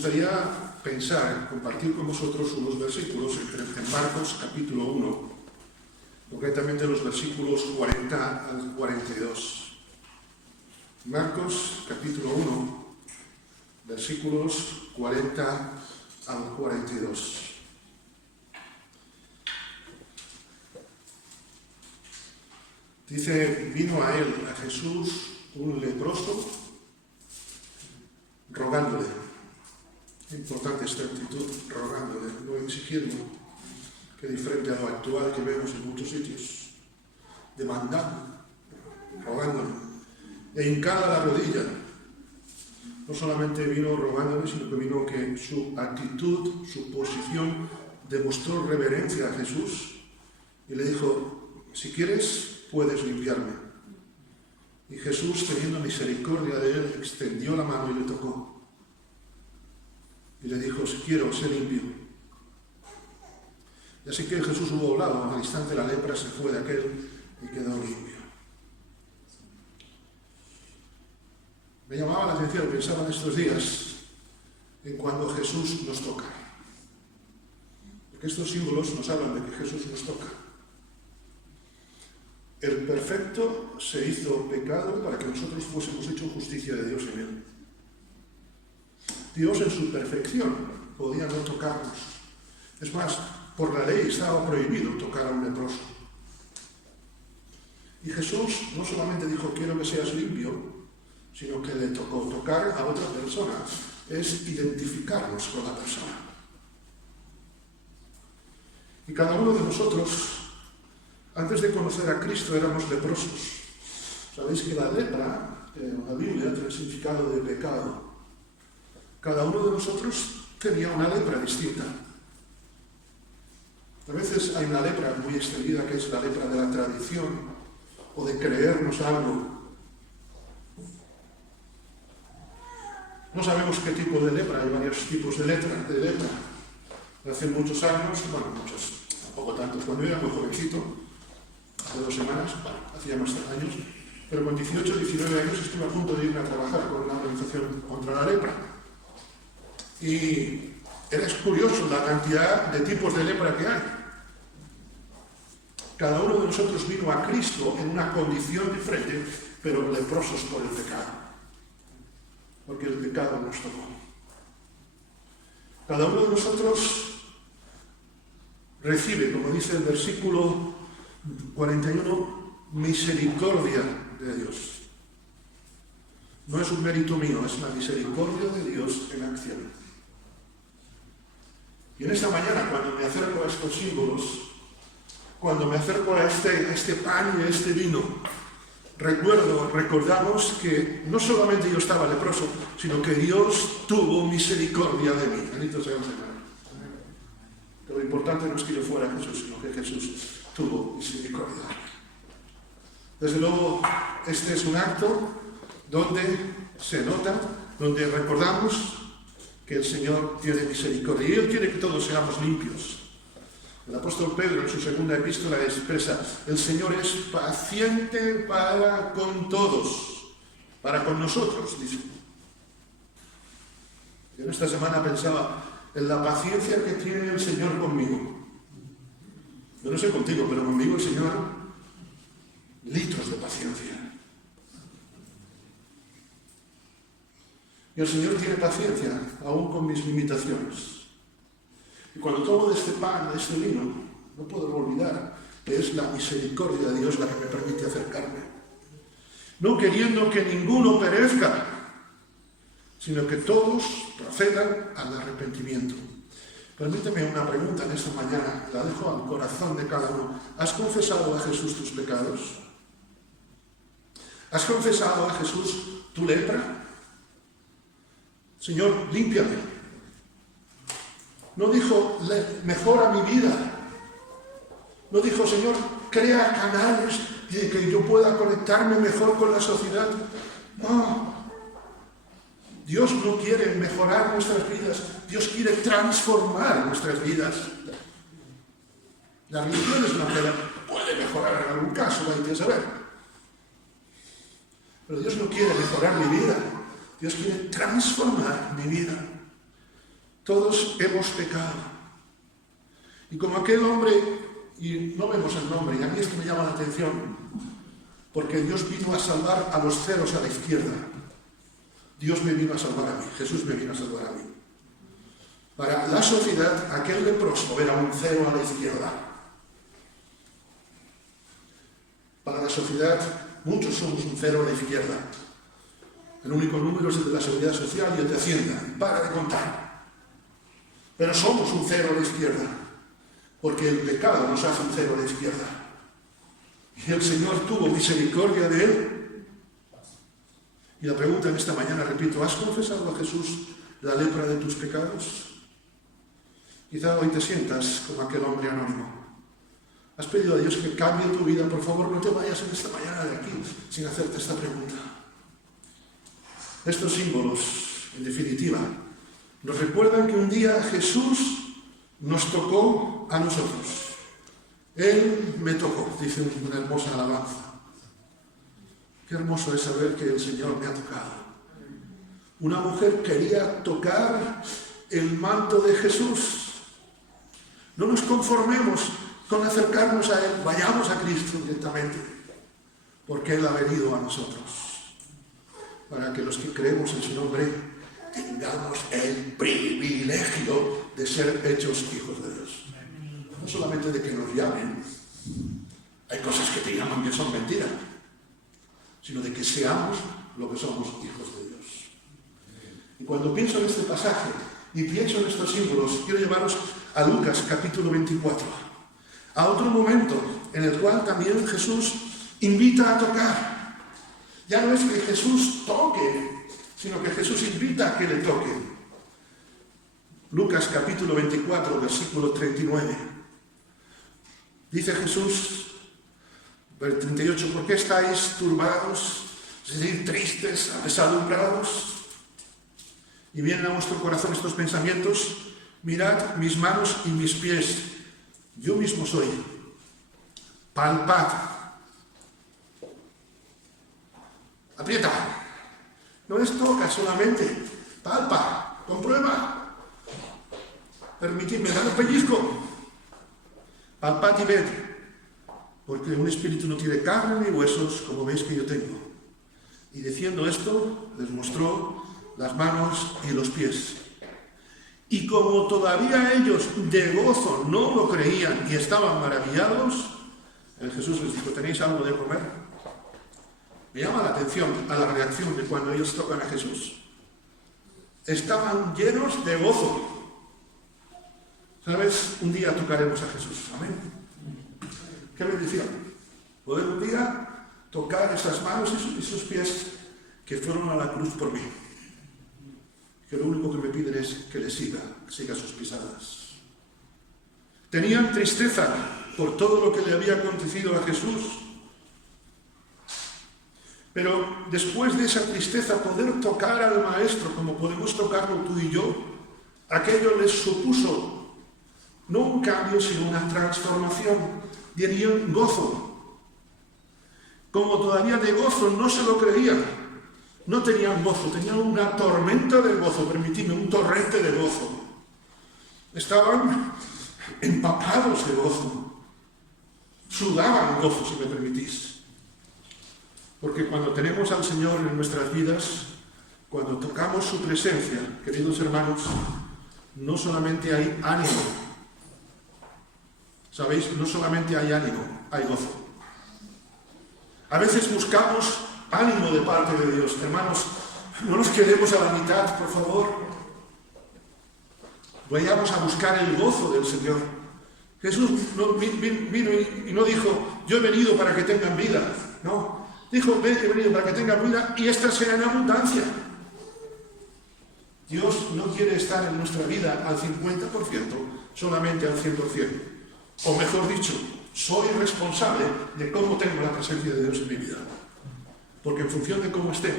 gustaría compartir con vosotros unos versículos en Marcos capítulo 1, concretamente los versículos 40 al 42. Marcos capítulo 1, versículos 40 al 42. Dice, vino a él, a Jesús, un leproso, rogándole. Importante esta actitud, rogándole, no exigiendo, que diferente a lo actual que vemos en muchos sitios, demandando, rogándole, e hincada la rodilla. No solamente vino rogándole, sino que vino que su actitud, su posición, demostró reverencia a Jesús y le dijo, si quieres, puedes limpiarme. Y Jesús, teniendo misericordia de él, extendió la mano y le tocó. Y le dijo, si quiero, sé limpio. Y así que Jesús hubo hablado, al instante la lepra se fue de aquel y quedó limpio. Me llamaba la atención, pensaba en estos días, en cuando Jesús nos toca. Porque estos símbolos nos hablan de que Jesús nos toca. El perfecto se hizo pecado para que nosotros fuésemos hechos justicia de Dios en él. Dios en su perfección podía no tocarnos. Es más, por la ley estaba prohibido tocar a un leproso. Y Jesús no solamente dijo, quiero que seas limpio, sino que le tocó tocar a otra persona. Es identificarnos con la persona. Y cada uno de nosotros, antes de conocer a Cristo, éramos leprosos. Sabéis que la lepra, en la Biblia, tiene el significado de pecado. Cada uno de nosotros tenía una lepra distinta. A veces hay una lepra muy extendida, que es la lepra de la tradición, o de creernos algo. No sabemos qué tipo de lepra, hay varios tipos de lepra. Hace muchos años, tampoco tantos, cuando yo era muy jovencito, hace 2 semanas, hacía más años, pero con 18 o 19 años estuve a punto de irme a trabajar con una organización contra la lepra. Y es curioso la cantidad de tipos de lepra que hay. Cada uno de nosotros vino a Cristo en una condición diferente, pero leprosos por el pecado. Porque el pecado nos tocó. Cada uno de nosotros recibe, como dice el versículo 41, misericordia de Dios. No es un mérito mío, es la misericordia de Dios en acción. Y en esta mañana, cuando me acerco a estos símbolos, cuando me acerco a este pan y a este vino, recordamos que no solamente yo estaba leproso, sino que Dios tuvo misericordia de mí. Bendito sea el Señor. Pero lo importante no es que yo fuera Jesús, sino que Jesús tuvo misericordia. Desde luego, este es un acto donde se nota, donde recordamos que el Señor tiene misericordia y Él quiere que todos seamos limpios. El apóstol Pedro en su segunda epístola expresa, el Señor es paciente para con todos, para con nosotros, dice. Yo en esta semana pensaba en la paciencia que tiene el Señor conmigo. Yo no sé contigo, pero conmigo el Señor, litros de paciencia. Y el Señor tiene paciencia, aún con mis limitaciones. Y cuando tomo de este pan, de este vino, no puedo olvidar que es la misericordia de Dios la que me permite acercarme. No queriendo que ninguno perezca, sino que todos procedan al arrepentimiento. Permíteme una pregunta en esta mañana, la dejo al corazón de cada uno. ¿Has confesado a Jesús tus pecados? ¿Has confesado a Jesús tu lepra? Señor, límpiame. No dijo, mejora mi vida. No dijo, Señor, crea canales de que yo pueda conectarme mejor con la sociedad. No. Dios no quiere mejorar nuestras vidas. Dios quiere transformar nuestras vidas. La religión es una que puede mejorar en algún caso, hay que saber. Pero Dios no quiere mejorar mi vida. Dios quiere transformar mi vida. Todos hemos pecado. Y como aquel hombre, y no vemos el nombre, y a mí esto me llama la atención, porque Dios vino a salvar a los ceros a la izquierda. Dios me vino a salvar a mí, Jesús me vino a salvar a mí. Para la sociedad, aquel leproso era un cero a la izquierda. Para la sociedad, muchos somos un cero a la izquierda. El único número es el de la Seguridad Social y el de Hacienda. Para de contar. Pero somos un cero a la izquierda, porque el pecado nos hace un cero a la izquierda. Y el Señor tuvo misericordia de él. Y la pregunta en esta mañana, repito, ¿has confesado a Jesús la lepra de tus pecados? Quizá hoy te sientas como aquel hombre anónimo. Has pedido a Dios que cambie tu vida. Por favor, no te vayas en esta mañana de aquí sin hacerte esta pregunta. Estos símbolos, en definitiva, nos recuerdan que un día Jesús nos tocó a nosotros. Él me tocó, dice una hermosa alabanza. Qué hermoso es saber que el Señor me ha tocado. Una mujer quería tocar el manto de Jesús. No nos conformemos con acercarnos a Él, vayamos a Cristo directamente, porque Él ha venido a nosotros, para que los que creemos en su nombre tengamos el privilegio de ser hechos hijos de Dios. No solamente de que nos llamen, hay cosas que te llaman que son mentiras, sino de que seamos lo que somos, hijos de Dios. Y cuando pienso en este pasaje y pienso en estos símbolos, quiero llevaros a Lucas capítulo 24, a otro momento en el cual también Jesús invita a tocar. Ya no es que Jesús toque, sino que Jesús invita a que le toquen. Lucas capítulo 24, versículo 39. Dice Jesús, versículo 38, ¿por qué estáis turbados, es decir, tristes, apesadumbrados? Y vienen a vuestro corazón estos pensamientos. Mirad mis manos y mis pies, yo mismo soy. Palpad. Aprieta. No es toca solamente, palpa, comprueba. Permitidme, dad un pellizco. Palpad y ved, porque un espíritu no tiene carne ni huesos, como veis que yo tengo. Y diciendo esto, les mostró las manos y los pies. Y como todavía ellos de gozo no lo creían y estaban maravillados, el Jesús les dijo, ¿tenéis algo de comer? Me llama la atención a la reacción de cuando ellos tocan a Jesús. Estaban llenos de gozo. ¿Sabes? Un día tocaremos a Jesús. Amén. Qué bendición. Poder un día tocar esas manos y sus pies que fueron a la cruz por mí. Que lo único que me piden es que le siga sus pisadas. Tenían tristeza por todo lo que le había acontecido a Jesús. Pero después de esa tristeza, poder tocar al Maestro como podemos tocarlo tú y yo, aquello les supuso no un cambio, sino una transformación. Tenían gozo. Como todavía de gozo no se lo creían. No tenían gozo, tenían una tormenta de gozo, permitidme, un torrente de gozo. Estaban empapados de gozo. Sudaban gozo, si me permitís. Porque cuando tenemos al Señor en nuestras vidas, cuando tocamos su presencia, queridos hermanos, no solamente hay ánimo. ¿Sabéis? No solamente hay ánimo, hay gozo. A veces buscamos ánimo de parte de Dios. Hermanos, no nos quedemos a la mitad, por favor. Vayamos a buscar el gozo del Señor. Jesús vino y no dijo, yo he venido para que tengan vida. No, dijo, he venido para que tengan vida y esta sea en abundancia. Dios no quiere estar en nuestra vida al 50%, solamente al 100%. O mejor dicho, soy responsable de cómo tengo la presencia de Dios en mi vida. Porque en función de cómo esté,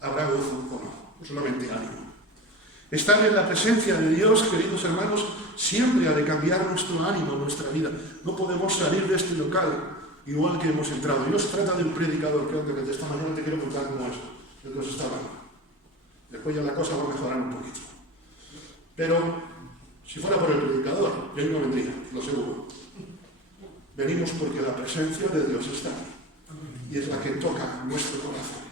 habrá gozo o no, solamente ánimo. Estar en la presencia de Dios, queridos hermanos, siempre ha de cambiar nuestro ánimo, nuestra vida. No podemos salir de este local igual que hemos entrado. Y no se trata de un predicador, creo que de esta mañana te quiero contar cómo es, de lo que os está hablando. Después ya la cosa va a mejorar un poquito. Pero si fuera por el predicador, yo no vendría, lo aseguro. Venimos porque la presencia de Dios está y es la que toca nuestro corazón.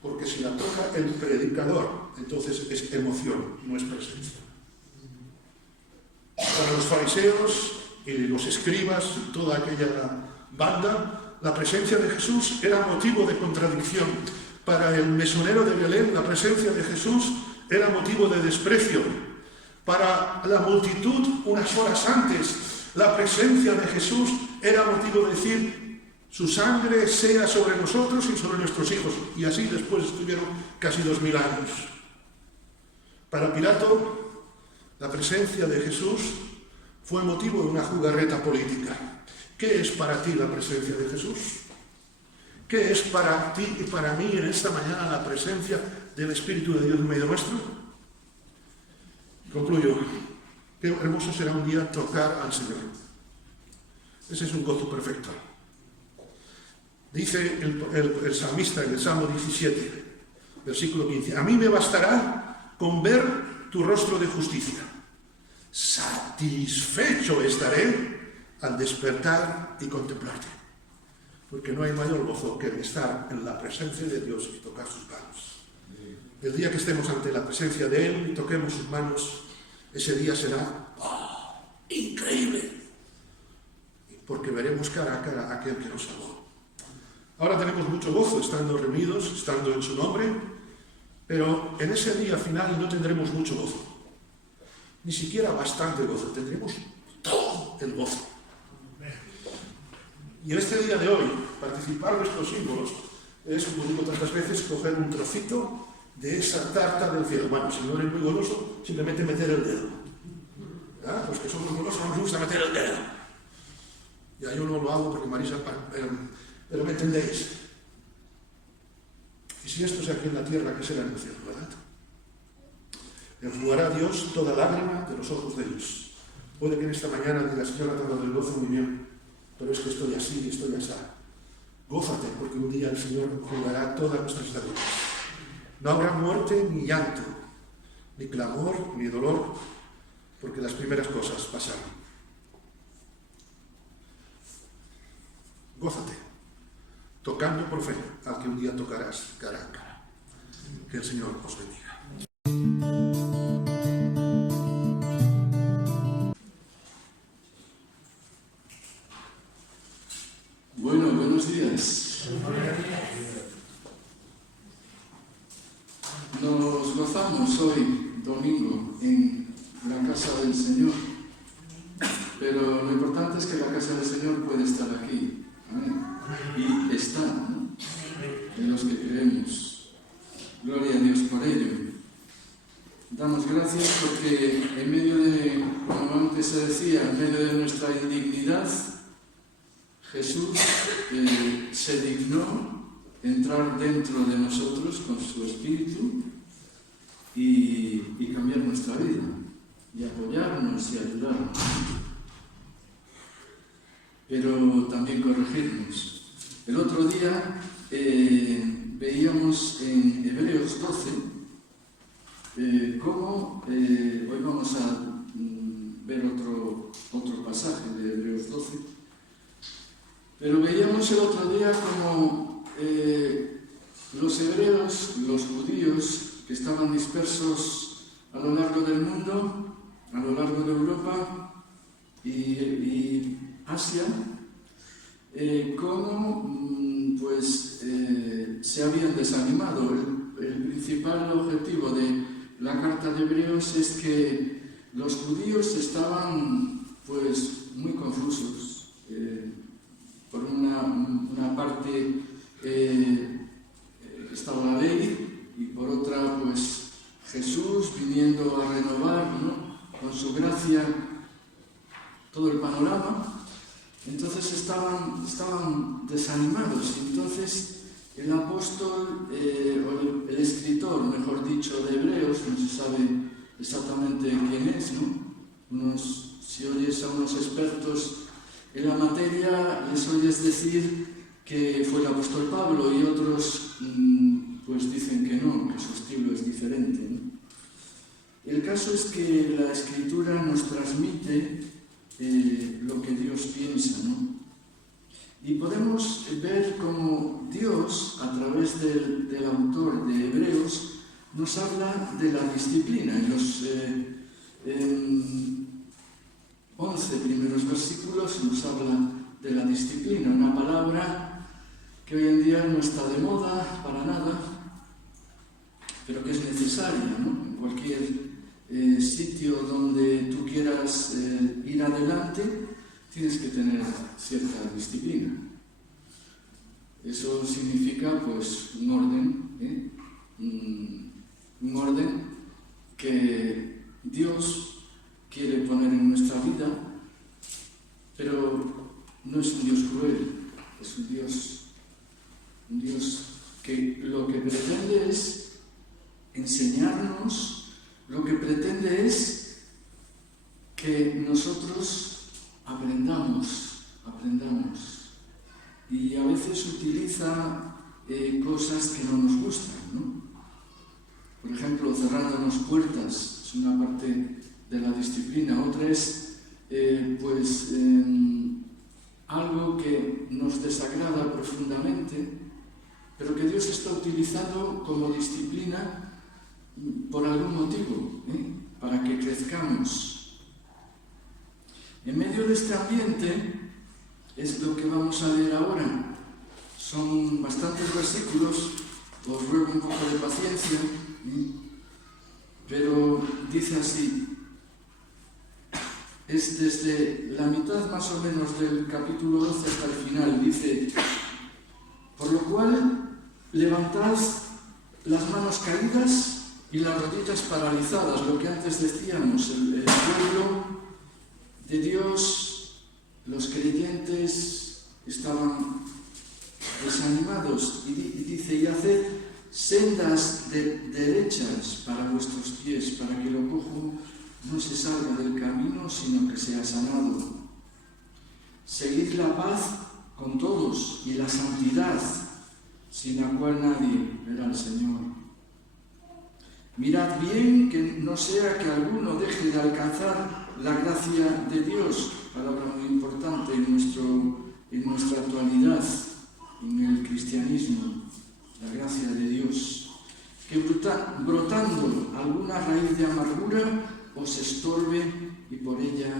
Porque si la toca el predicador, entonces es emoción, no es presencia. Para los fariseos y los escribas y toda aquella banda, la presencia de Jesús era motivo de contradicción. Para el mesonero de Belén, la presencia de Jesús era motivo de desprecio. Para la multitud, unas horas antes, la presencia de Jesús era motivo de decir: su sangre sea sobre nosotros y sobre nuestros hijos. Y así después estuvieron casi 2000 años. Para Pilato, la presencia de Jesús fue motivo de una jugarreta política. ¿Qué es para ti la presencia de Jesús? ¿Qué es para ti y para mí en esta mañana la presencia del Espíritu de Dios en medio nuestro? Concluyo. Qué hermoso será un día tocar al Señor. Ese es un gozo perfecto. Dice el salmista en el Salmo 17, versículo 15: a mí me bastará con ver tu rostro de justicia. Satisfecho estaré al despertar y contemplarte. Porque no hay mayor gozo que el estar en la presencia de Dios y tocar sus manos. El día que estemos ante la presencia de Él y toquemos sus manos, ese día será increíble. Porque veremos cara a cara a aquel que nos salvó. Ahora tenemos mucho gozo estando reunidos, estando en su nombre, pero en ese día final no tendremos mucho gozo. Ni siquiera bastante gozo, tendremos todo el gozo. Y en este día de hoy, participar de estos símbolos es, como digo tantas veces, coger un trocito de esa tarta del cielo. Bueno, si no eres muy goloso, simplemente meter el dedo. ¿Ah? Los que somos golosos no nos gusta meter el dedo. Ya yo no lo hago porque Marisa, pero me entendéis. Y si esto es aquí en la tierra, ¿qué será en el cielo, verdad? Enjugará Dios toda lágrima de los ojos de ellos. Puede que en esta mañana diga: Señor, te del gozo, muy bien, pero es que estoy así, estoy así. Gózate, porque un día el Señor enjugará todas nuestras lágrimas. No habrá muerte, ni llanto, ni clamor, ni dolor, porque las primeras cosas pasaron. Gózate, tocando por fe al que un día tocarás cara a cara. Que el Señor os bendiga. Bueno, buenos días. Nos gozamos hoy, domingo, en la casa del Señor. Pero lo importante es que la casa del Señor puede estar aquí. Amén. Y está, ¿no? En los que creemos. Gloria a Dios por ello. Damos gracias porque en medio de, como antes se decía, en medio de nuestra indignidad, Jesús se dignó entrar dentro de nosotros con su Espíritu y cambiar nuestra vida, y apoyarnos y ayudarnos, pero también corregirnos. El otro día veíamos en Hebreos 12 cómo, hoy vamos a ver otro pasaje de Hebreos 12, pero veíamos el otro día como los hebreos, los judíos que estaban dispersos a lo largo del mundo, a lo largo de Europa y Asia, cómo se habían desanimado. El principal objetivo de la carta de Hebreos es que los judíos estaban muy confusos. Por una parte estaba la ley y por otra Jesús viniendo a renovar, ¿no?, con su gracia todo el panorama. Entonces estaban desanimados. Entonces el apóstol, o el escritor, mejor dicho, de Hebreos, no se sabe exactamente quién es, ¿no? Si oyes a unos expertos en la materia, les oyes decir que fue el apóstol Pablo, y otros dicen que no, que su estilo es diferente, ¿no? El caso es que la Escritura nos transmite lo que Dios piensa, ¿no? Y podemos ver cómo Dios, a través del autor de Hebreos, nos habla de la disciplina. En los 11 primeros versículos nos habla de la disciplina, una palabra que hoy en día no está de moda para nada, pero que es necesaria, ¿no? En cualquier sitio donde tú quieras ir adelante, tienes que tener cierta disciplina. Eso significa, pues, un orden que Dios quiere poner en nuestra vida, pero no es un Dios cruel, es un Dios que lo que pretende es enseñarnos, lo que pretende es que nosotros aprendamos. Y a veces utiliza cosas que no nos gustan, ¿no? Por ejemplo, cerrándonos puertas, es una parte de la disciplina. Otra es, algo que nos desagrada profundamente, pero que Dios está utilizando como disciplina por algún motivo, para que crezcamos. En medio de este ambiente es lo que vamos a leer ahora. Son bastantes versículos, os ruego un poco de paciencia, pero dice así. Es desde la mitad más o menos del capítulo 12 hasta el final. Dice: por lo cual levantad las manos caídas y las rodillas paralizadas. Lo que antes decíamos, el pueblo de Dios, los creyentes estaban desanimados, y dice: y haced sendas derechas para vuestros pies, para que lo cojo no se salga del camino, sino que sea sanado. Seguid la paz con todos y la santidad, sin la cual nadie verá al Señor. Mirad bien que no sea que alguno deje de alcanzar la gracia de Dios, palabra muy importante en nuestra actualidad, en el cristianismo, la gracia de Dios, que brotando alguna raíz de amargura os estorbe y por ella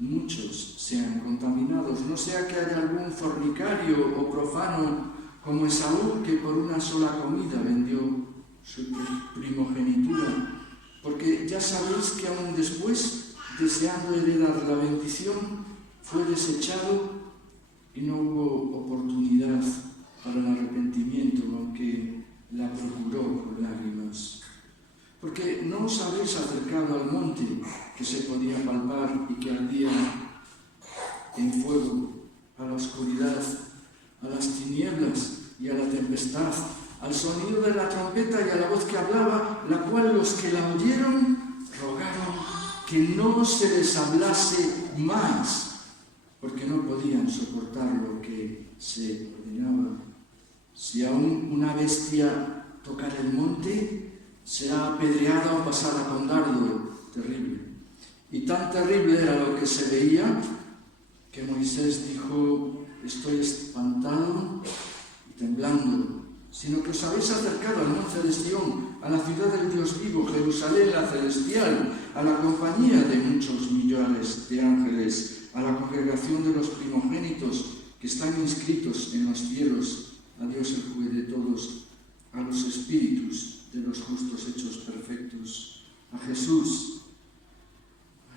muchos sean contaminados. No sea que haya algún fornicario o profano como Esaú, que por una sola comida vendió su primogenitura, porque ya sabéis que aún después, deseando heredar la bendición, fue desechado y no hubo oportunidad para el arrepentimiento, aunque la procuró con lágrimas. Porque no os habéis acercado al monte que se podía palpar y que ardía en fuego, a la oscuridad, a las tinieblas y a la tempestad, al sonido de la trompeta y a la voz que hablaba, la cual los que la oyeron rogaron que no se les hablase más, porque no podían soportar lo que se ordenaba. Si aún una bestia tocara el monte, será apedreada o pasada con dardo. Terrible. Y tan terrible era lo que se veía, que Moisés dijo: estoy espantado y temblando, sino que os habéis acercado al monte de Sión, a la ciudad del Dios vivo, Jerusalén la celestial, a la compañía de muchos millares de ángeles, a la congregación de los primogénitos que están inscritos en los cielos, a Dios el juez de todos, a los espíritus de los justos hechos perfectos, a Jesús,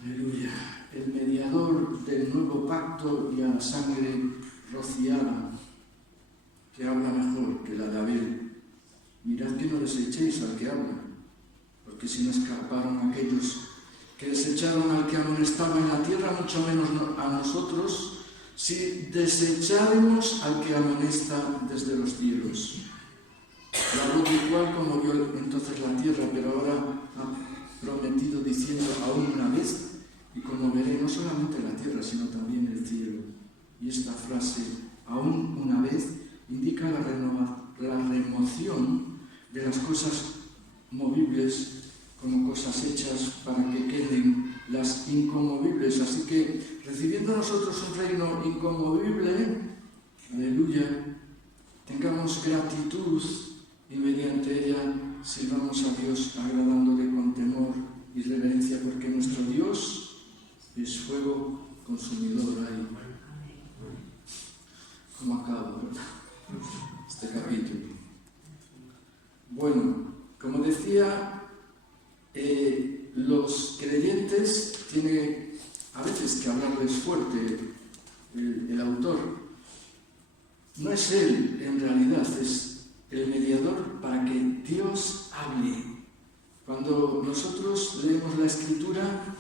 aleluya, el mediador del nuevo pacto, y a la sangre rociada, que habla mejor que la de Abel. Mirad que no desechéis al que habla, porque si no escaparon aquellos que desecharon al que amonestaba en la tierra, mucho menos a nosotros, si desecháremos al que amonesta desde los cielos. La voz igual como vio entonces la tierra, pero ahora ha prometido diciendo: aún una vez, y conmoveré no solamente la tierra, sino también el cielo. Y esta frase, aún una vez, indica la remoción de las cosas movibles como cosas hechas para que queden las inconmovibles. Así que, recibiendo nosotros un reino inconmovible, aleluya, tengamos gratitud y mediante ella sirvamos a Dios agradándole con temor y reverencia, porque nuestro Dios es fuego consumidor. Ahí, ¿cómo acaba, verdad? Este capítulo. Bueno, como decía, los creyentes tienen a veces que hablarles fuerte el autor. No es él, en realidad, es el mediador para que Dios hable. Cuando nosotros leemos la Escritura,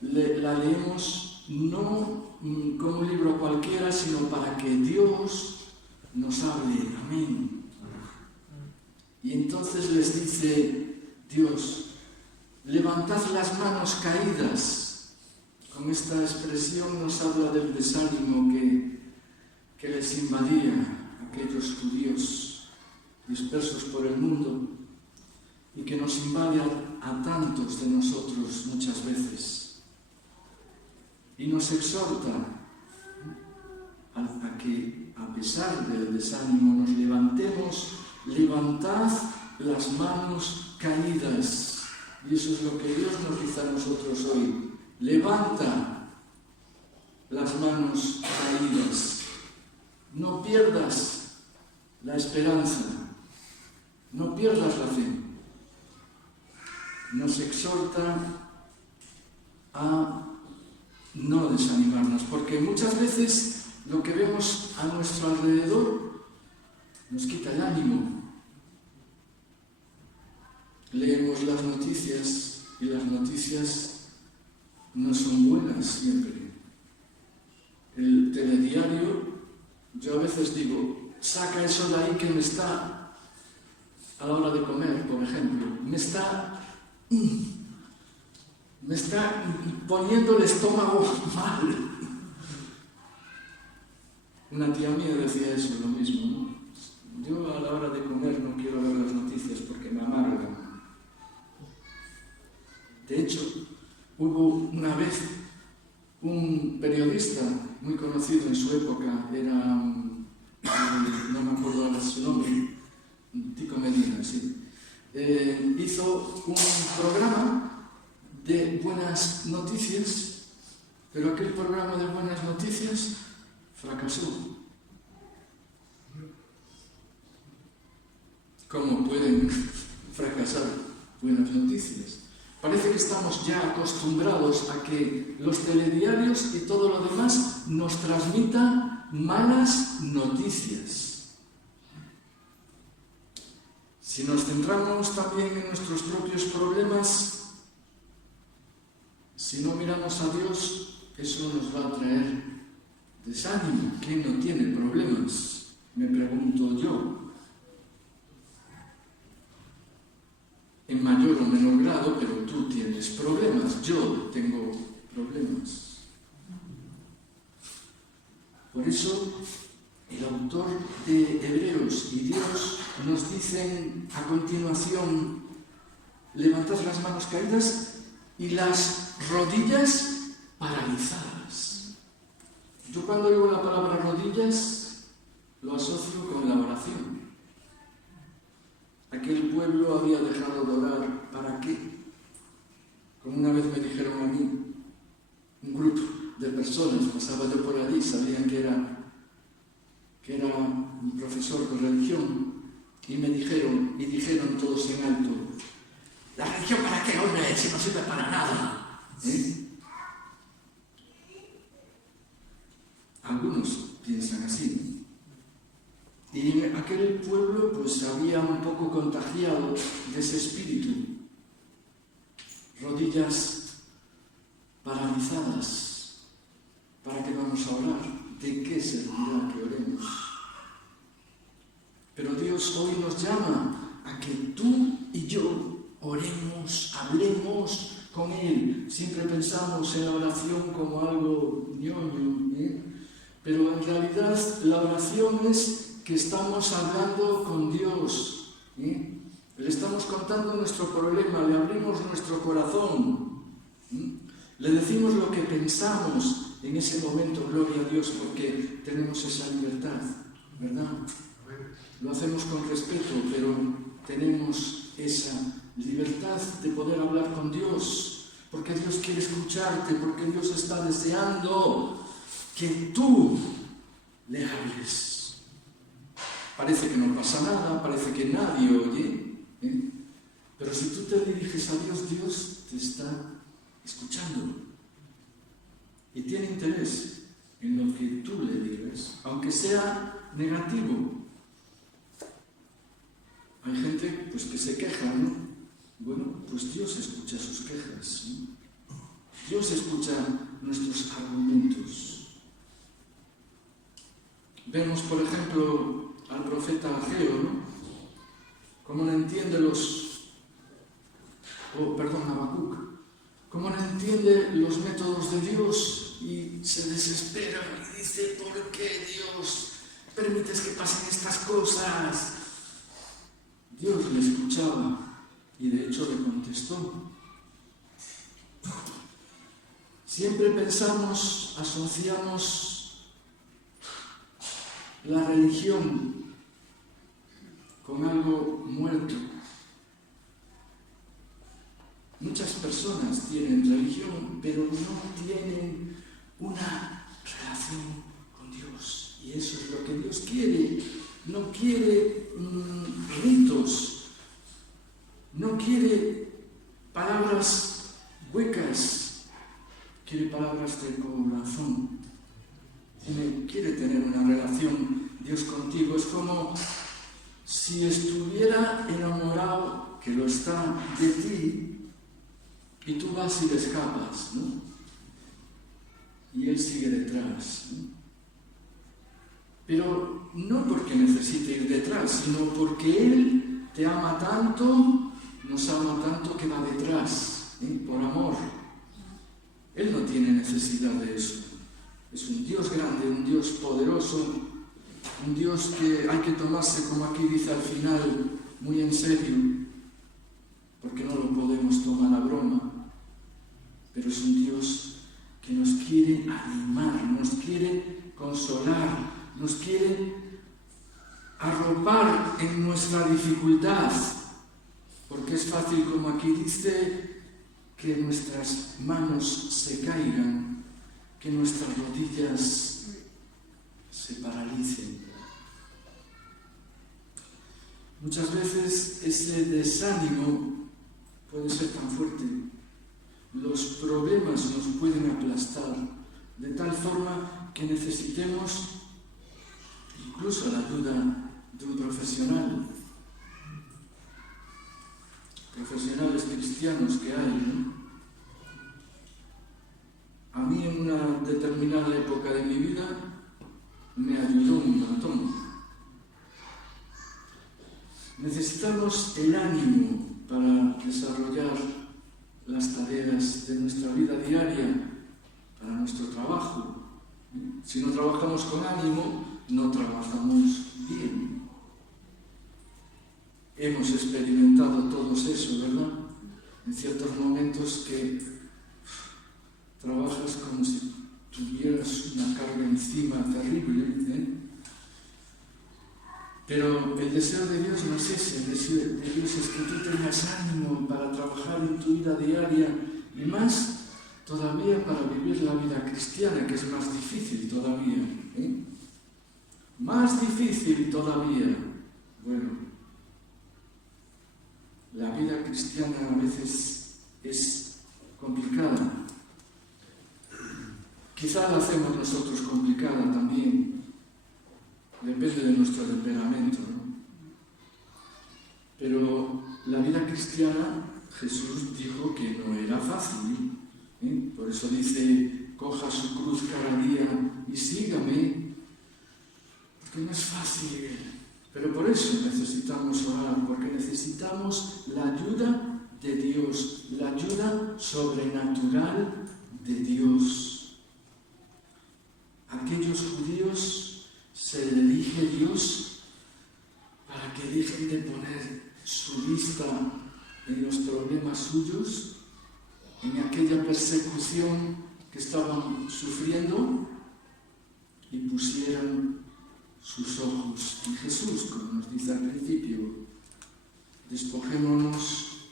la leemos no como un libro cualquiera, sino para que Dios nos hable. Amén. Y entonces les dice Dios, levantad las manos caídas. Con esta expresión nos habla del desánimo que les invadía a aquellos judíos dispersos por el mundo y que nos invade a tantos de nosotros muchas veces. Y nos exhorta a que, a pesar del desánimo, nos levantemos. Levantad las manos caídas. Y eso es lo que Dios nos dice a nosotros hoy. Levanta las manos caídas. No pierdas la esperanza. No pierdas la fe. Nos exhorta a no desanimarnos, porque muchas veces lo que vemos a nuestro alrededor nos quita el ánimo. Leemos las noticias y las noticias no son buenas siempre. El telediario, yo a veces digo, saca eso de ahí que me está, a la hora de comer, por ejemplo, me está poniendo el estómago mal. Una tía mía decía eso, lo mismo, ¿no? Yo a la hora de comer no quiero ver las noticias porque me amargan. De hecho, hubo una vez un periodista muy conocido en su época, era, no me acuerdo ahora su nombre, Tico Medina, sí. Hizo un programa de buenas noticias, pero aquel programa de buenas noticias fracasó. ¿Cómo pueden fracasar buenas noticias? Parece que estamos ya acostumbrados a que los telediarios y todo lo demás nos transmitan malas noticias. Si nos centramos también en nuestros propios problemas, si no miramos a Dios, eso nos va a traer desánimo. ¿Quién no tiene problemas? Me pregunto yo. En mayor o menor grado, pero tú tienes problemas, yo tengo problemas. Por eso, el autor de Hebreos y Dios nos dicen a continuación, levantad las manos caídas y las rodillas paralizadas. Yo cuando digo la palabra rodillas, lo asocio con la oración. Aquel pueblo había dejado de orar. ¿Para qué? Como una vez me dijeron a mí, un grupo de personas, pasaba yo por allí, sabían que era un profesor de religión, y me dijeron todos en alto, ¿la religión para qué, hombre? Si no sirve para nada. Algunos piensan así. Y aquel pueblo pues había un poco contagiado de ese espíritu. Rodillas paralizadas. ¿Para qué vamos a orar? ¿De qué servirá que oremos? Pero Dios hoy nos llama a que tú y yo oremos, hablemos con Él. Siempre pensamos en la oración como algo ñoño, pero en realidad la oración es que estamos hablando con Dios. Le estamos contando nuestro problema, le abrimos nuestro corazón, le decimos lo que pensamos en ese momento, gloria a Dios, porque tenemos esa libertad, ¿verdad? Lo hacemos con respeto, pero tenemos esa libertad de poder hablar con Dios, porque Dios quiere escucharte, porque Dios está deseando que tú le hables. Parece que no pasa nada, parece que nadie oye, pero si tú te diriges a Dios, Dios te está escuchando y tiene interés en lo que tú le digas, aunque sea negativo. Hay gente pues, que se queja, ¿no? Bueno, pues Dios escucha sus quejas, ¿no? Dios escucha nuestros argumentos. Vemos, por ejemplo, al profeta Ageo, ¿no? Cómo no entiende Habacuc, cómo no entiende los métodos de Dios y se desespera y dice, ¿por qué Dios permites que pasen estas cosas? Dios le escuchaba y de hecho le contestó. Siempre asociamos la religión con algo muerto. Muchas personas tienen religión, pero no tienen una relación con Dios. Y eso es lo que Dios quiere. No quiere ritos, no quiere palabras huecas, quiere palabras del corazón. Quiere tener una relación Dios contigo. Es como si estuviera enamorado, que lo está, de ti, y tú vas y le escapas, ¿no? Y él sigue detrás, ¿no? Pero no porque necesite ir detrás, sino porque Él te ama tanto, nos ama tanto que va detrás, por amor. Él no tiene necesidad de eso. Es un Dios grande, un Dios poderoso, un Dios que hay que tomarse, como aquí dice al final, muy en serio, porque no lo podemos tomar a broma. Pero es un Dios que nos quiere animar, nos quiere consolar, nos quiere arropar en nuestra dificultad, porque es fácil, como aquí dice, que nuestras manos se caigan, que nuestras rodillas se paralicen. Muchas veces ese desánimo puede ser tan fuerte, los problemas nos pueden aplastar, de tal forma que necesitemos incluso la ayuda de un profesional. Profesionales cristianos que hay, ¿no? A mí en una determinada época de mi vida me ayudó un montón. Necesitamos el ánimo para desarrollar las tareas de nuestra vida diaria, para nuestro trabajo. Si no trabajamos con ánimo, no trabajamos bien. Hemos experimentado todos eso, ¿verdad? En ciertos momentos que trabajas como si tuvieras una carga encima terrible, Pero el deseo de Dios no es ese. El deseo de Dios es que tú tengas ánimo para trabajar en tu vida diaria y más todavía para vivir la vida cristiana, que es más difícil todavía. Más difícil todavía. Bueno, la vida cristiana a veces es complicada. Quizá la hacemos nosotros complicada también. Depende de nuestro temperamento, ¿no? Pero la vida cristiana, Jesús dijo que no era fácil. Por eso dice, coja su cruz cada día y sígame. Porque no es fácil. Pero por eso necesitamos orar, porque necesitamos la ayuda de Dios, la ayuda sobrenatural de Dios. Aquellos judíos se elige Dios para que dejen de poner su vista colegas suyos en aquella persecución que estaban sufriendo y pusieran sus ojos en Jesús, como nos dice al principio. Despojémonos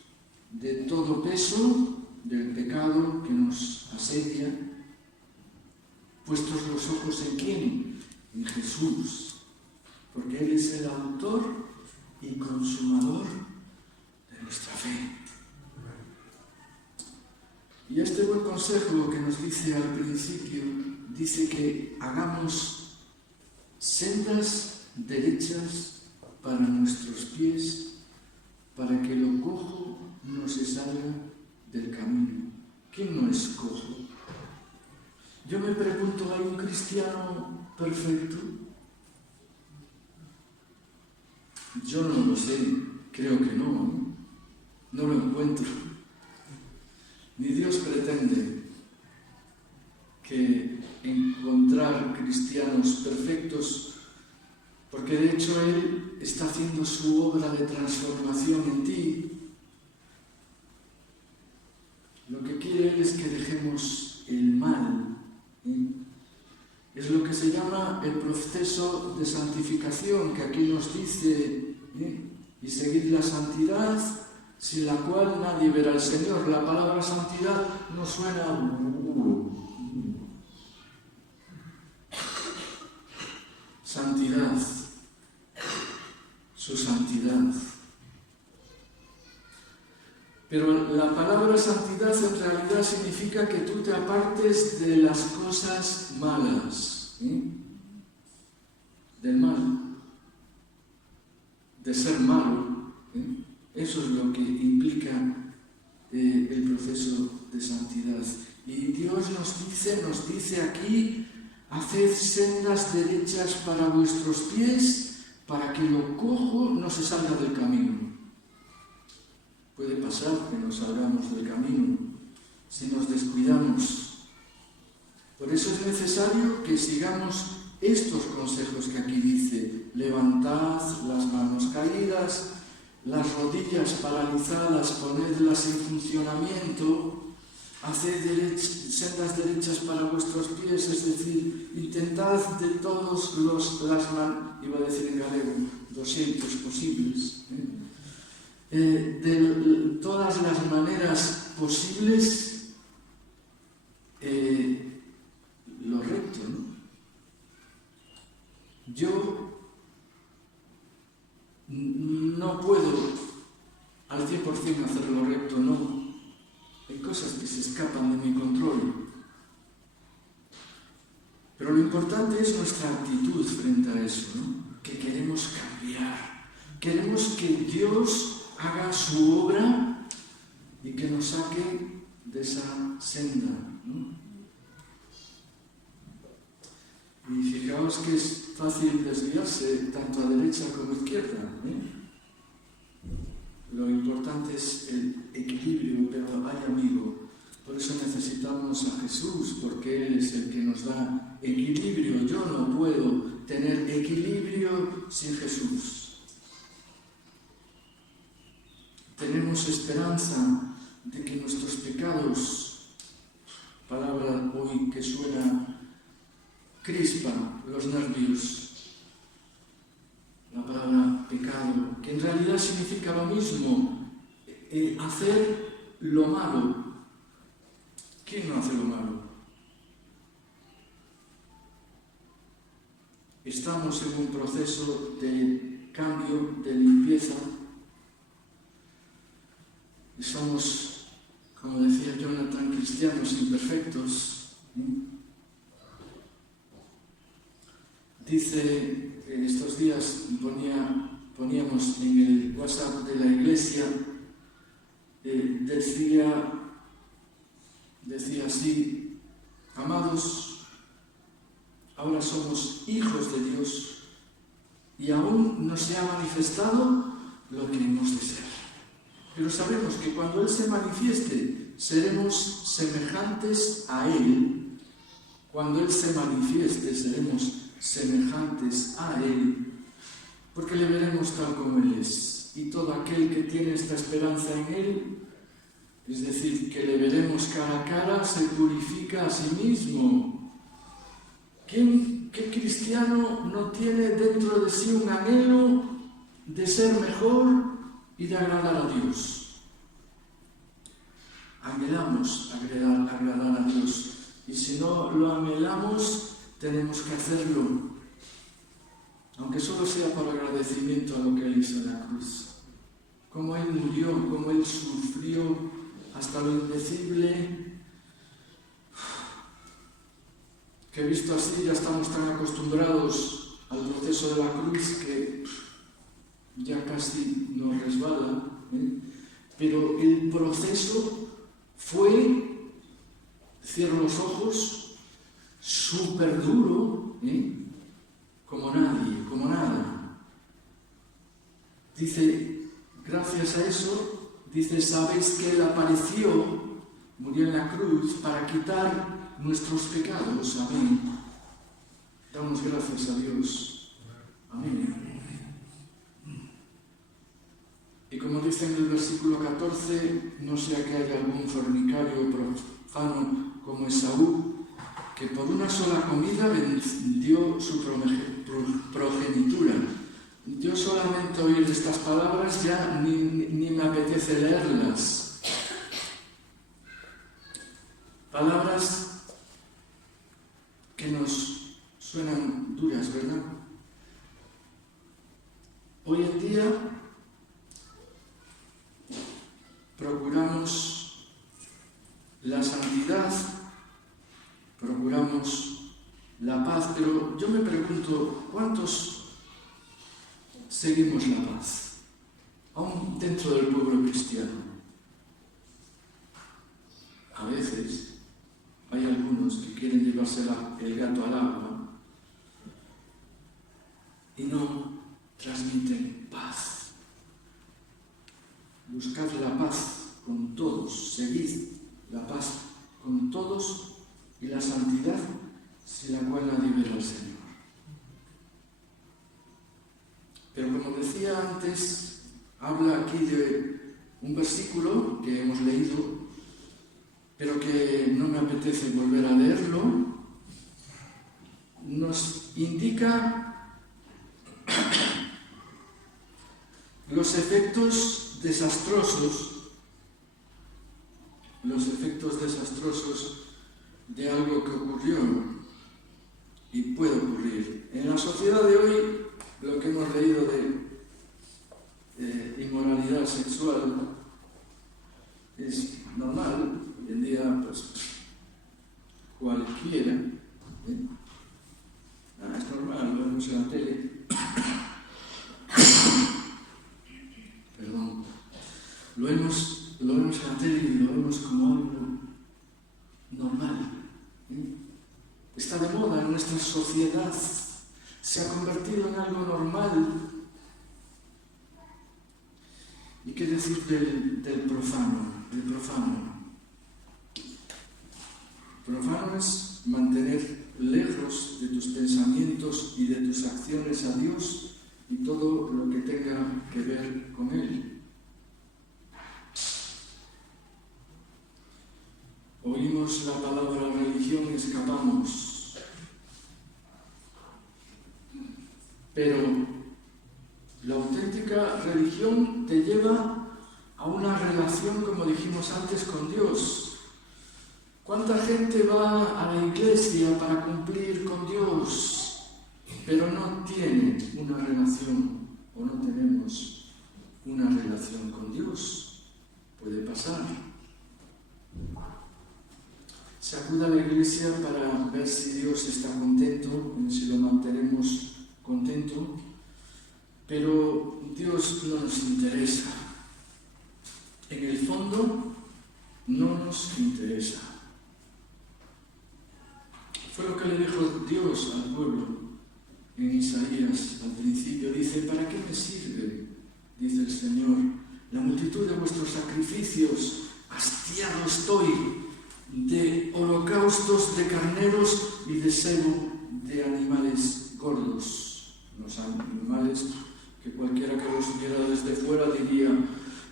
de todo peso del pecado que nos asedia, puestos los ojos ¿en quién? En Jesús, porque Él es el autor y consumador de nuestra fe. Y este buen consejo que nos dice al principio, dice que hagamos sendas derechas para nuestros pies, para que lo cojo no se salga del camino. ¿Quién no es cojo? Yo me pregunto, ¿hay un cristiano perfecto? Yo no lo sé, creo que no lo encuentro. Ni Dios pretende que encontrar cristianos perfectos, porque de hecho Él está haciendo su obra de transformación en ti. Lo que quiere Él es que dejemos el mal. Es lo que se llama el proceso de santificación, que aquí nos dice, y seguid la santidad, sin la cual nadie verá al Señor. La palabra santidad no suena... Santidad, su santidad. Pero la palabra santidad en realidad significa que tú te apartes de las cosas malas, del mal, de ser malo. Eso es lo que implica el proceso de santidad. Y Dios nos dice aquí: haced sendas derechas para vuestros pies, para que lo cojo no se salga del camino. Puede pasar que nos salgamos del camino si nos descuidamos. Por eso es necesario que sigamos estos consejos que aquí dice: levantad las manos caídas, las rodillas paralizadas, ponedlas en funcionamiento. Haced sendas derechas para vuestros pies, es decir, intentad de todos iba a decir en galego, 200 posibles, de todas las maneras posibles, lo recto, ¿no? Yo no puedo al 100% hacer lo recto, no. Hay cosas que se escapan de mi control. Pero lo importante es nuestra actitud frente a eso, ¿no? Que queremos cambiar. Queremos que Dios haga su obra y que nos saque de esa senda, ¿no? Y fijaos que es fácil desviarse tanto a derecha como a izquierda, Lo importante es el equilibrio, pero ay amigo, por eso necesitamos a Jesús, porque Él es el que nos da equilibrio. Yo no puedo tener equilibrio sin Jesús. Tenemos esperanza de que nuestros pecados, palabra hoy que suena crispa los nervios, la palabra pecado, que en realidad significa lo mismo, hacer lo malo. ¿Quién no hace lo malo? Estamos en un proceso de cambio, de limpieza, y somos, como decía Jonathan, cristianos imperfectos. Dice, estos días poníamos en el WhatsApp de la iglesia, decía así: amados, ahora somos hijos de Dios y aún no se ha manifestado lo que hemos de ser. Pero sabemos que cuando Él se manifieste, seremos semejantes a Él. Cuando Él se manifieste, seremos semejantes a Él, porque le veremos tal como Él es. Y todo aquel que tiene esta esperanza en Él es decir, que le veremos cara a cara, se purifica a sí mismo. ¿Qué cristiano no tiene dentro de sí un anhelo de ser mejor y de agradar a Dios? Anhelamos agradar a Dios, y si no lo anhelamos, tenemos que hacerlo, aunque solo sea por agradecimiento a lo que Él hizo en la cruz. Cómo Él murió, cómo Él sufrió hasta lo indecible, que visto así ya estamos tan acostumbrados al proceso de la cruz que ya casi nos resbala, pero el proceso fue, cierro los ojos, súper duro, como nadie, como nada. Dice, gracias a eso, dice, sabéis que Él apareció, murió en la cruz para quitar nuestros pecados. Amén. Damos gracias a Dios. Amén. Y como dice en el versículo 14, no sea que haya algún fornicario profano como Esaú, que por una sola comida vendió su progenitura. Yo solamente oír estas palabras ya ni me apetece leerlas. Palabras que nos suenan duras, ¿verdad? Hoy en día procuramos la santidad, procuramos la paz, pero yo me pregunto, ¿cuántos seguimos la paz? Aún dentro del pueblo cristiano. A veces hay algunos que quieren llevarse el gato al agua y no transmiten paz. Buscad la paz con todos, seguid la paz con todos y la santidad sin la cual nadie verá al Señor. Pero como decía antes, habla aquí de un versículo que hemos leído, pero que no me apetece volver a leerlo. Nos indica los efectos desastrosos de algo que ocurrió y puede ocurrir. En la sociedad de hoy, lo que hemos leído de inmoralidad sexual es normal. Hoy en día, pues, cualquiera, es normal, lo vemos en la tele. Perdón. Lo vemos en la tele y lo vemos como algo normal. Está de moda en nuestra sociedad, se ha convertido en algo normal. ¿Y qué decir del profano? El profano es mantener lejos de tus pensamientos y de tus acciones a Dios y todo lo que tenga que ver con Él. Oímos la palabra religión y escapamos. Pero la auténtica religión te lleva a una relación, como dijimos antes, con Dios. ¿Cuánta gente va a la iglesia para cumplir con Dios, pero no tiene una relación o no tenemos una relación con Dios? Puede pasar. Se acude a la iglesia para ver si Dios está contento, si lo mantenemos contento, pero Dios no nos interesa. En el fondo, no nos interesa. Fue lo que le dijo Dios al pueblo en Isaías al principio. Dice, ¿para qué me sirve? Dice el Señor, la multitud de vuestros sacrificios, hastiado estoy de holocaustos de carneros y de cebo de animales gordos. Los animales que cualquiera que los viera desde fuera diría,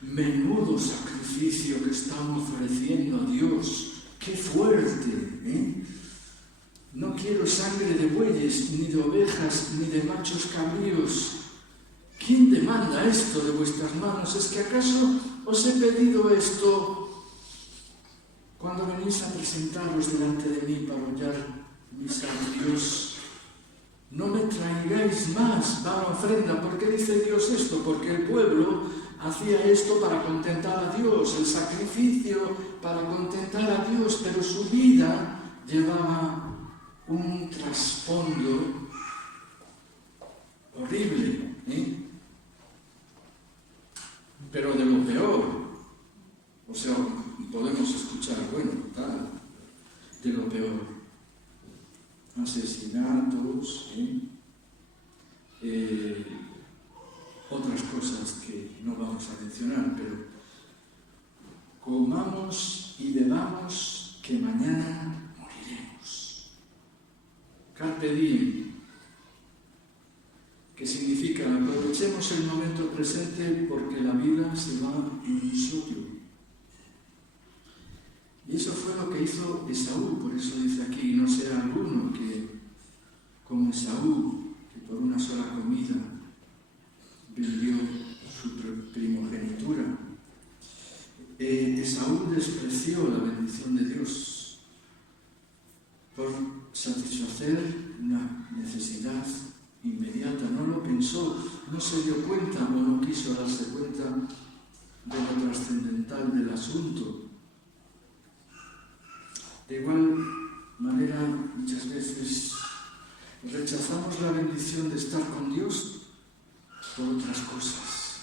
menudo sacrificio sacrificio que estamos ofreciendo a Dios. ¡Qué fuerte! ¿Eh? No quiero sangre de bueyes, ni de ovejas, ni de machos cabríos. ¿Quién demanda esto de vuestras manos? ¿Es que acaso os he pedido esto cuando venís a presentaros delante de mí para hollar misa a Dios? No me traigáis más vana ofrenda. ¿Por qué dice Dios esto? Porque el pueblo hacía esto para contentar a Dios, el sacrificio para contentar a Dios, pero su vida llevaba un trasfondo horrible, ¿eh? Pero de lo peor. O sea, podemos escuchar, bueno, tal, de lo peor. Asesinatos, otras cosas que no vamos a mencionar, pero comamos y bebamos que mañana moriremos. Carpe diem, que significa aprovechemos el momento presente porque la vida se va en un soplo. Y eso fue lo que hizo Esaú, por eso dice aquí, no sea alguno que, como Esaú, que por una sola comida vendió su primogenitura. Esaú despreció la bendición de Dios por satisfacer una necesidad inmediata, no lo pensó, no se dio cuenta o no quiso darse cuenta de lo trascendental del asunto. De igual manera, muchas veces rechazamos la bendición de estar con Dios por otras cosas.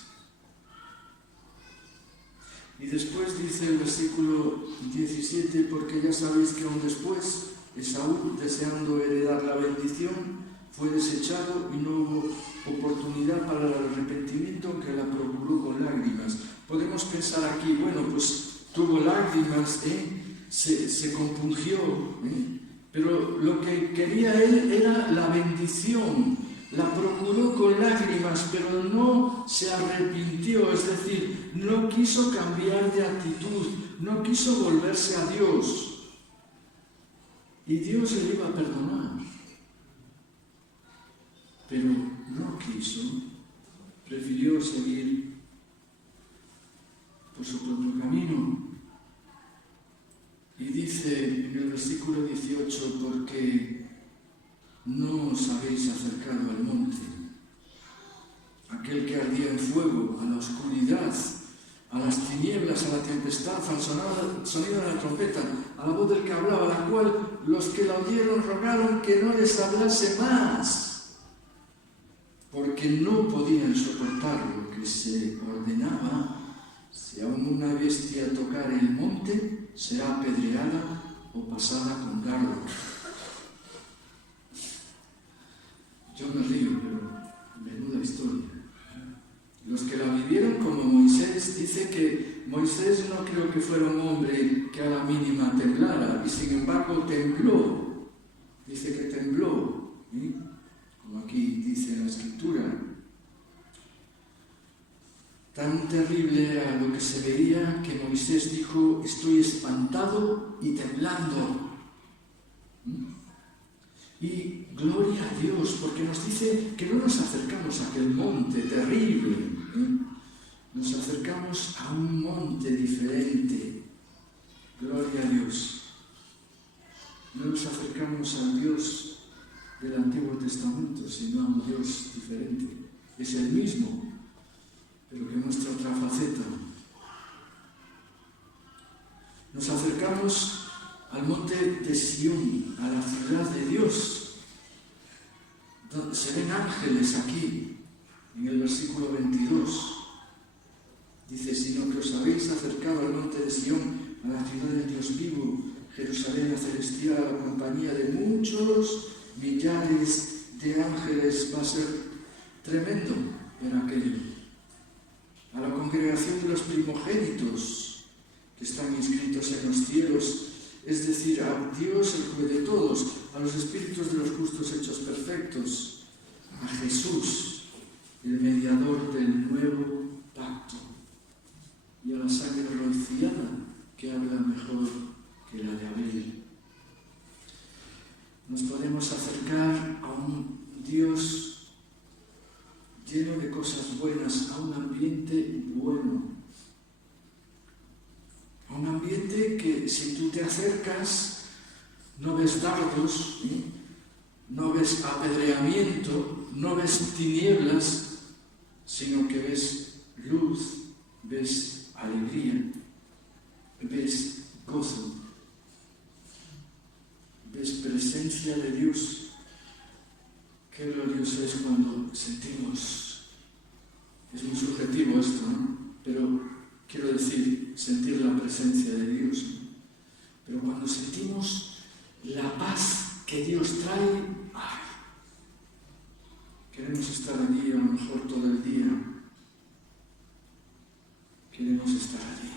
Y después dice el versículo 17, porque ya sabéis que aún después Esaú, deseando heredar la bendición, fue desechado y no hubo oportunidad para el arrepentimiento, aunque la procuró con lágrimas. Podemos pensar aquí, bueno, pues tuvo lágrimas, se compungió, pero lo que quería él era la bendición, la procuró con lágrimas, pero no se arrepintió, es decir, no quiso cambiar de actitud, no quiso volverse a Dios, y Dios le iba a perdonar, pero no quiso, prefirió seguir por su propio camino. Y dice en el versículo 18, porque no os habéis acercado al monte, aquel que ardía en fuego, a la oscuridad, a las tinieblas, a la tempestad, al sonido de la trompeta, a la voz del que hablaba, a la cual los que la oyeron rogaron que no les hablase más, porque no podían soportar lo que se ordenaba. Si aún una bestia tocar el monte, será apedreada o pasada con dardo. Yo me río, pero menuda historia. Los que la vivieron como Moisés, dice que Moisés no creo que fuera un hombre que a la mínima temblara, y sin embargo tembló. Dice que tembló, como aquí dice la Escritura. Tan terrible era lo que se veía que Moisés dijo, estoy espantado y temblando. Y gloria a Dios, porque nos dice que no nos acercamos a aquel monte terrible, nos acercamos a un monte diferente. Gloria a Dios. No nos acercamos al Dios del Antiguo Testamento, sino a un Dios diferente. Es el mismo, pero que muestra otra faceta. Nos acercamos al monte de Sión, a la ciudad de Dios, donde se ven ángeles aquí, en el versículo 22. Dice, sino que os habéis acercado al monte de Sión, a la ciudad del Dios vivo, Jerusalén la celestial, a la compañía de muchos millares de ángeles. Va a ser tremendo ver aquello. A la congregación de los primogénitos que están inscritos en los cielos, es decir, a Dios el juez de todos, a los espíritus de los justos hechos perfectos, a Jesús, el mediador del nuevo pacto, y a la sangre mejor que la de Abel. Nos podemos acercar a un Dios lleno de cosas buenas, a un ambiente bueno. A un ambiente que si tú te acercas no ves dardos, no ves apedreamiento, no ves tinieblas, sino que ves luz, ves alegría, ves gozo, ves presencia de Dios. Qué glorioso es cuando sentimos, es muy subjetivo esto, ¿no? Pero quiero decir, sentir la presencia de Dios. Pero cuando sentimos la paz que Dios trae, queremos estar allí a lo mejor todo el día. Queremos estar allí.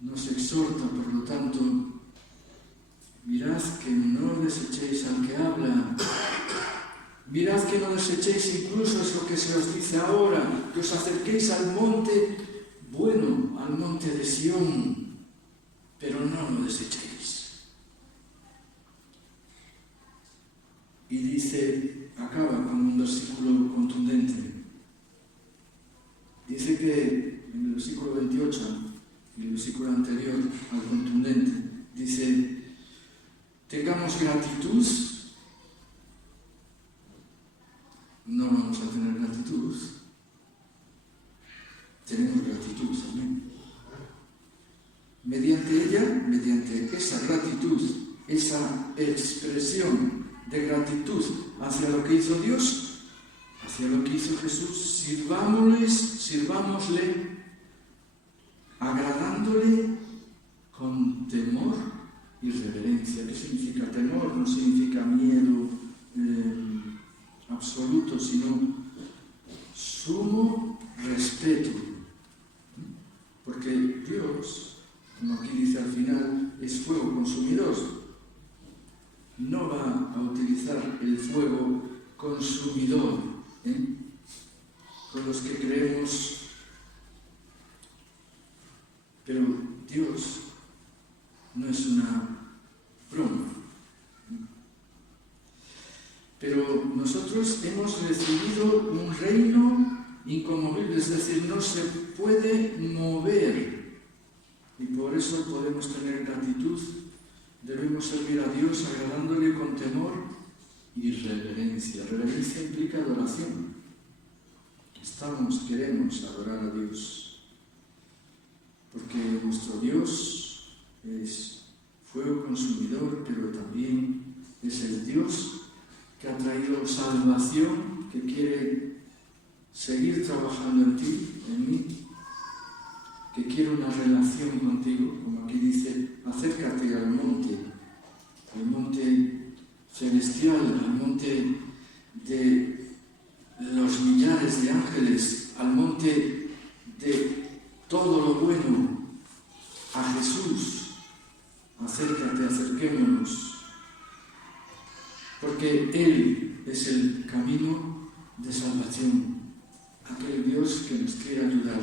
Nos exhorta, por lo tanto, mirad que no desechéis al que habla. Mirad que no desechéis incluso es lo que se os dice ahora, que os acerquéis al monte bueno, al monte de Sión, pero no lo desechéis. Y dice, acaba con un versículo contundente. Dice que en el versículo 28, y el versículo anterior al contundente, dice, tengamos gratitud. No vamos a tener gratitud. Tenemos gratitud también. Mediante ella, mediante esa gratitud, esa expresión de gratitud hacia lo que hizo Dios, hacia lo que hizo Jesús, sirvámosle, agradándole con temor y reverencia. ¿Qué significa temor? No significa miedo absoluto, sino sumo respeto. Porque Dios, como aquí dice al final, es fuego consumidor. No va a utilizar el fuego consumidor con los que creemos. Pero Dios no es una broma. Pero nosotros hemos recibido un reino inconmovible, es decir, no se puede mover. Y por eso podemos tener gratitud. Debemos servir a Dios agradándole con temor y reverencia. Reverencia implica adoración. Queremos adorar a Dios. Porque nuestro Dios es fuego consumidor, pero también es el Dios que ha traído salvación, que quiere seguir trabajando en ti, en mí, que quiere una relación contigo, como aquí dice, acércate al monte celestial, al monte de los millares de ángeles, al monte de todo lo bueno, a Jesús. Acércate, acerquémonos, porque Él es el camino de salvación, aquel Dios que nos quiere ayudar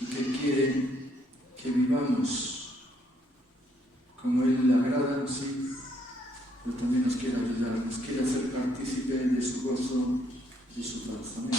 y que quiere que vivamos como Él le agrada, sí, pero también nos quiere ayudar, nos quiere hacer partícipe de su gozo, de su paz. Amén.